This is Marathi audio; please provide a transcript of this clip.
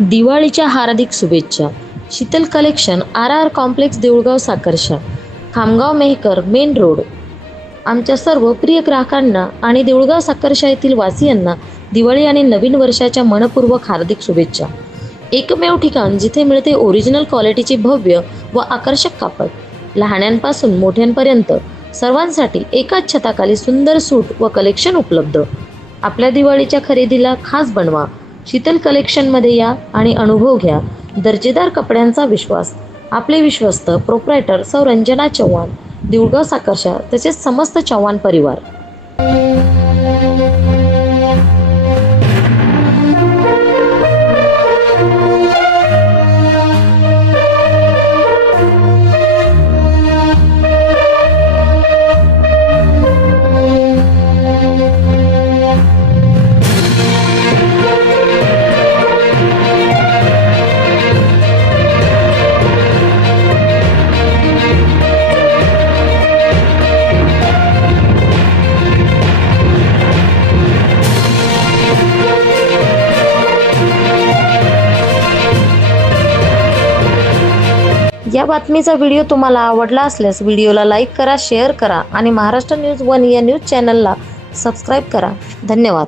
दिवाळीच्या हार्दिक शुभेच्छा। Sheetal collection RR complex Deulgaon Sakarsha, Khamgaon Mehkar main road. आमच्या सर्व प्रिय ग्राहकांना आणि देऊळगाव साकर्शा येथील वासियांना दिवाळी आणि नवीन वर्षाच्या मनपूर्वक हार्दिक शुभेच्छा। एकमेव ठिकाण जिथे मिळते ओरिजिनल क्वालिटीचे भव्य व आकर्षक कापड। लहानांपासून मोठ्यांपर्यंत सर्वांसाठी एकाच छताखाली सुंदर सूट व कलेक्शन उपलब्ध। आपल्या दिवाळीच्या खरेदीला खास बनवा। शीतल कलेक्शनमध्ये या आणि अनुभव घ्या दर्जेदार कपड्यांचा विश्वास। आपले विश्वस्त प्रोप्रायटर सौ रंजना चव्हाण, देऊळगाव साकर्शा, तसेच समस्त चव्हाण परिवार। या बातमीचा व्हिडिओ तुम्हाला आवडला असल्यास व्हिडिओला लाईक करा, शेअर करा आणि महाराष्ट्र न्यूज 1 या न्यूज चॅनलला सबस्क्राईब करा। धन्यवाद।